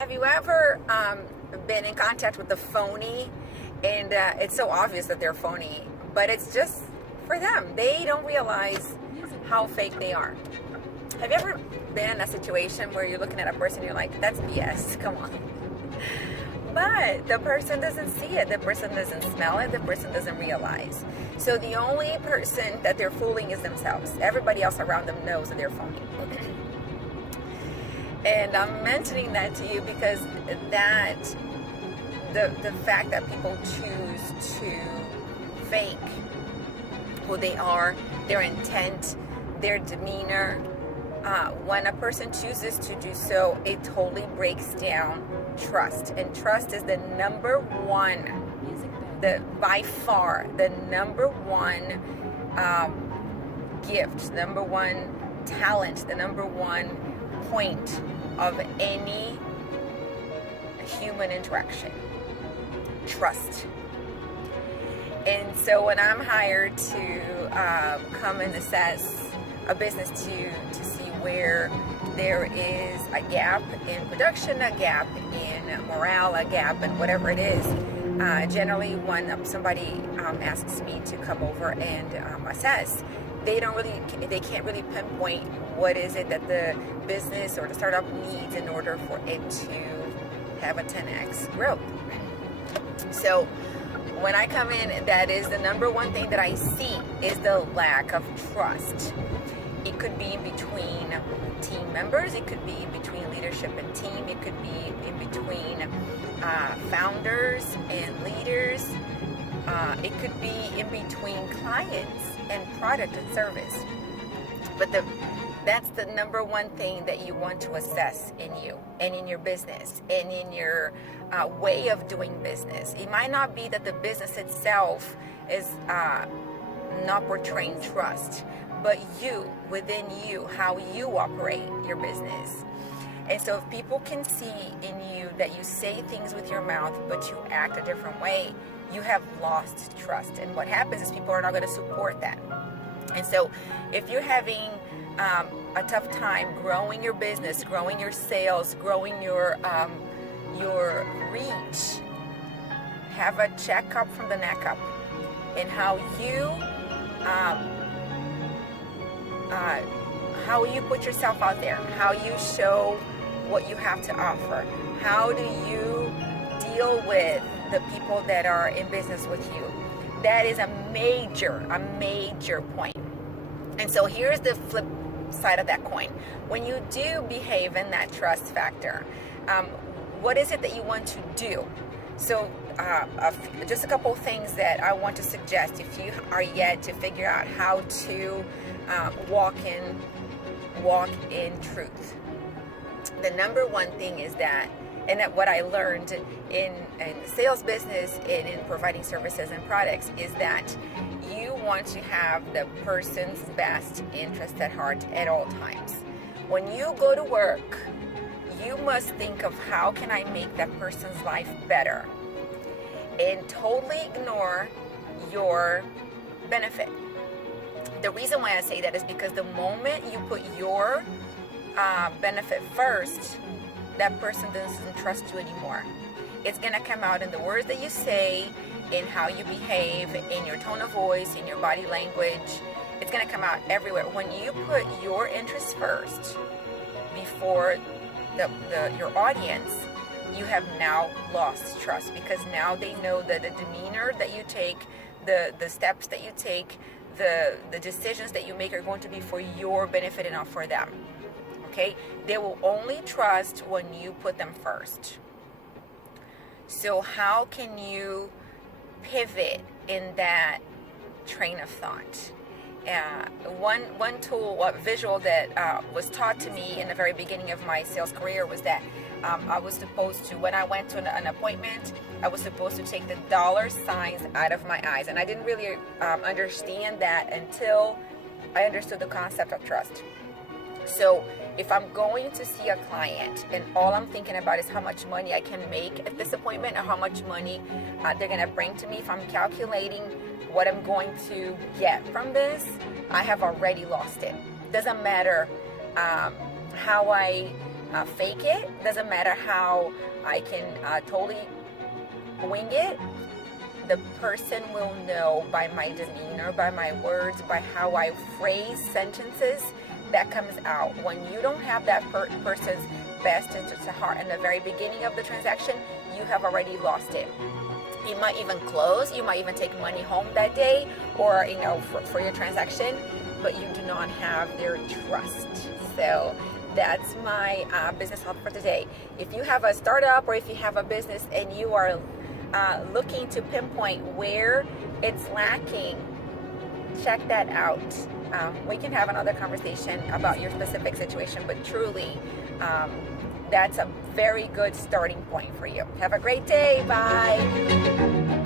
Have you ever been in contact with the phony, and it's so obvious that they're phony, but it's just for them. They don't realize how fake they are. Have you ever been in a situation where you're looking at a person and you're like, that's BS, come on. But the person doesn't see it, the person doesn't smell it, the person doesn't realize. So the only person that they're fooling is themselves. Everybody else around them knows that they're phony. And I'm mentioning that to you because that the fact that people choose to fake who they are, their intent, their demeanor, when a person chooses to do so, it totally breaks down trust. And trust is the number one, by far, the number one gift, number one talent, the number one point of any human interaction. Trust. And so when I'm hired to come and assess a business to see where there is a gap in production, a gap in morale, a gap in whatever it is, generally when somebody asks me to come over and assess, they can't really pinpoint what is it that the business or the startup needs in order for it to have a 10x growth. So when I come in, that is the number one thing that I see is the lack of trust. It could be in between team members, it could be in between leadership and team, it could be in between founders and leaders, it could be in between clients and product and service. But that's the number one thing that you want to assess in you and in your business and in your way of doing business. It might not be that the business itself is not portraying trust, but you, within you, how you operate your business. And so if people can see in you that you say things with your mouth, but you act a different way, you have lost trust. And what happens is people are not going to support that. And so if you're having a tough time growing your business, growing your sales, growing your reach, have a checkup from the neck up in how you put yourself out there, how you show what you have to offer, how do you deal with the people that are in business with you. That is a major point. And so here's the flip side of that coin. When you do behave in that trust factor, what is it that you want to do? So just a couple of things that I want to suggest if you are yet to figure out how to walk in truth. The number one thing is that, and that what I learned in the sales business and in providing services and products is that you want to have the person's best interest at heart at all times. When you go to work, you must think of how can I make that person's life better and totally ignore your benefit. The reason why I say that is because the moment you put your benefit first, that person doesn't trust you anymore. It's going to come out in the words that you say, in how you behave, in your tone of voice, in your body language. It's going to come out everywhere. When you put your interests first before your audience, you have now lost trust, because now they know that the demeanor that you take, the steps that you take, the decisions that you make are going to be for your benefit and not for them. Okay? They will only trust when you put them first. So how can you pivot in that train of thought? One tool, a visual that was taught to me in the very beginning of my sales career was that I was supposed to, when I went to an appointment, I was supposed to take the dollar signs out of my eyes. And I didn't really understand that until I understood the concept of trust. So if I'm going to see a client and all I'm thinking about is how much money I can make at this appointment or how much money they're going to bring to me, if I'm calculating what I'm going to get from this, I have already lost it. Doesn't matter how I fake it. Doesn't matter how I can totally wing it. The person will know by my demeanor, by my words, by how I phrase sentences that comes out. When you don't have that person's best interest at heart in the very beginning of the transaction, you have already lost it. You might even close, you might even take money home that day, or for your transaction, but you do not have their trust. So that's my business help for today. If you have a startup or if you have a business and you are looking to pinpoint where it's lacking, check that out. We can have another conversation about your specific situation, but truly, that's a very good starting point for you. Have a great day. Bye.